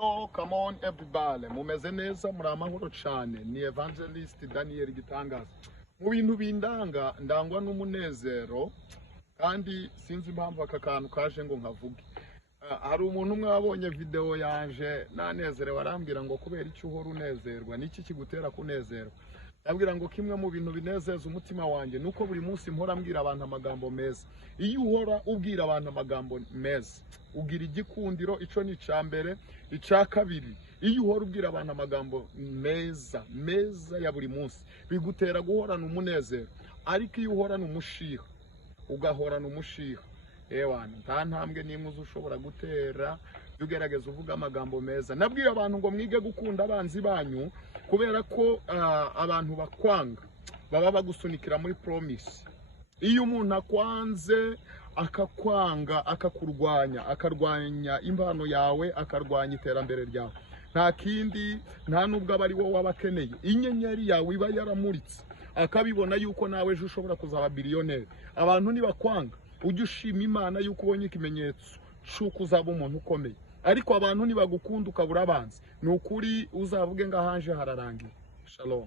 Hello, come on everybody. Mumeze neza muri amahoro cyane. Ni Evangelist Daniel Gitangaza. Mu bintu bindanga ndangwa n'umunezero kandi sinzi impamvu aka kantu kaje ngo nkavuge. Hari umuntu umwe wabonye video yanje nanezerewe arambwira ngo kubera iki uhora unezerwa niki kigutera kunezerwa. Yambwira ngo kimwe mu bintu binezeza umutima wanjye nuko buri munsi mpora mbwira abantu amagambo meza. Iyo uhora ubwira abantu amagambo meza ugira igikundiro, ico ni cambere. Ica kabiri, iyo uhora ubwira abantu amagambo meza ya buri munsi bigutera guhorana umunezero. Ariko iyo uhorana umushiha ugahorana umushiha, ewana nta ntambwe nimwe ushobora gutera. Ugerageza uvuga amagambo meza. Nabwiye abantu ngo mwige gukunda abanzi banyu kubera ko abantu bakwanga baba bagusunikira muri promise. Iyo umuntu akwanze akakwanga akakurwanya, akarwanya impano yawe, akarwanya iterambere ryawe, nta kindi nta nubwo aba ari wowe wabakeneye. Inyenyeri yawe iba yaramuritse akabibona yuko nawe ejo ushobora kuzaba biliyoneri. Abantu nibakwanga ujye ushima Imana yuko ubonye ikimenyetso cy'uko uzaba umuntu ukomeye. Ariko abantu nibagukunda ukabura abanzi, ni ukuri uzavuge ngo ahanje hararangiye. Shalom.